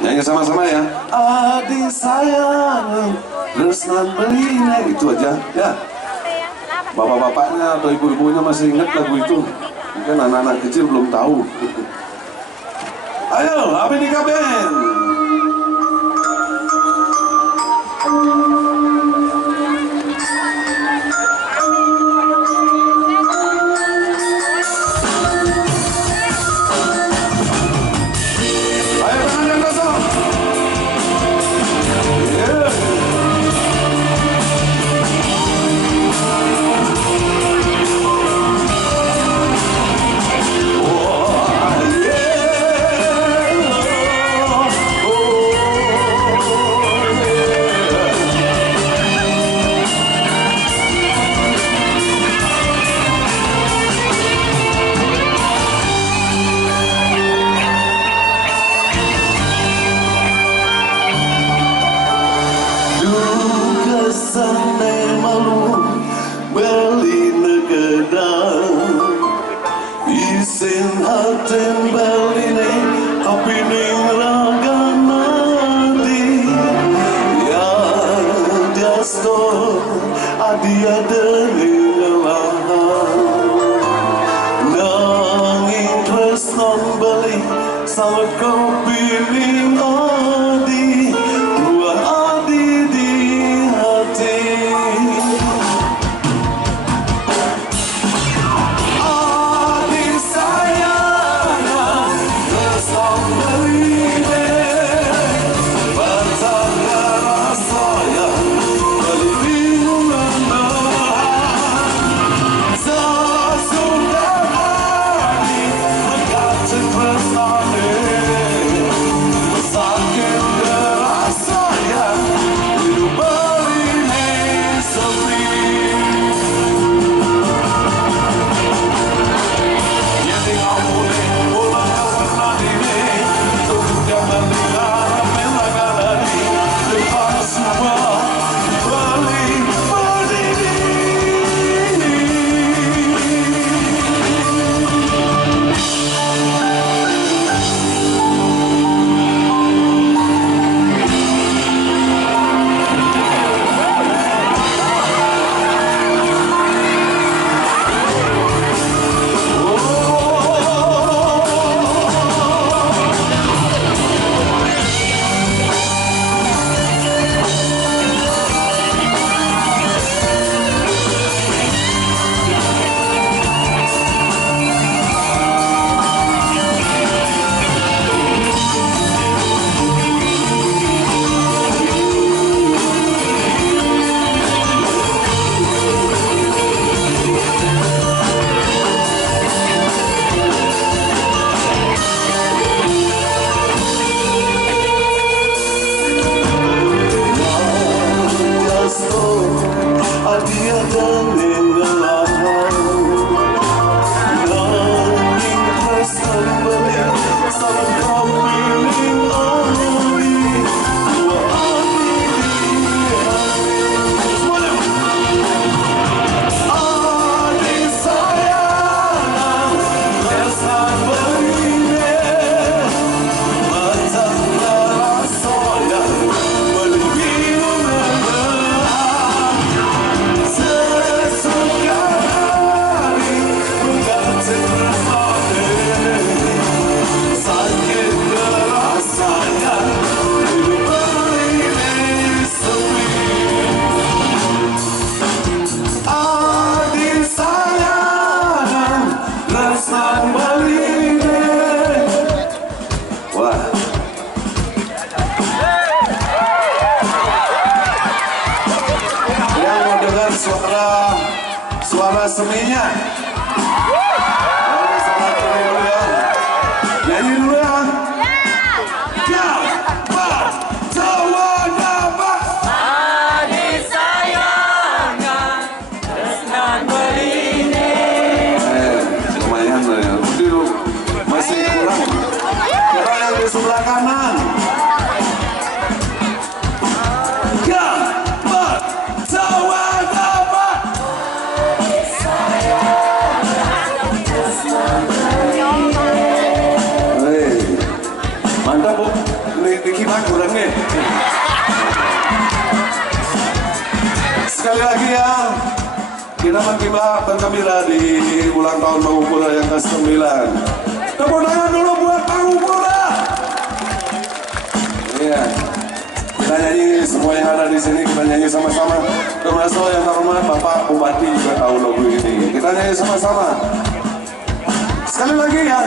Nyanyi sama-sama ya. Adi sayang, resnan beline, itu aja ya. Bapak-bapaknya atau ibu-ibunya masih ingat lagu itu. Mungkin anak-anak kecil belum tahu. Ayo, Abedika Band. Sanai malu beli negedang isin haten beli ne api ning raganadi ya jasto adia dening nanging tresnon beli sawet kopi ning adi tuan adi di hati. Adi sayang tresnon beline bertanya rasanya beli bingungan sesudah hari mengganti tresnon sakit rasanya hidup beline sepi. Yang tinggal boleh pulang ke sana diri untuk jangan dengar melaga dari lepas semua beli berdiri. Adia dening ngelang nanging tresnon beli sawet kopi ning adi dua adi di hati. Semuanya. Adi sayang tresnon beline bertanya rasanya beli bingungan sesuka hari mengganti tresnon sakit rasanya hidup beline sepi. Adi sayang tresnon beline. Wah, yang mau dengar suara seminya, yang bisa nyanyi dulu ya. Nyanyi dulu ya. Jawa, Jawa, Jawa. Adi sayang tresnan beline. Lumayan lah ya. Masih kurang. Kurang yang di sebelah kanan. Jawa, Jawa. Mantap, Bu. dikira kurang nih. Sekali lagi ya, kita mengibar bergembira di ulang tahun Mangupura yang ke-9. Tepuk tangan dulu buat Mangupura. Iya, kita nyanyi semua yang ada di sini, kita nyanyi sama-sama. Termasuk yang terhormat Bapak Bupati juga tahu lagu ini. Kita nyanyi sama-sama. Sekali lagi ya.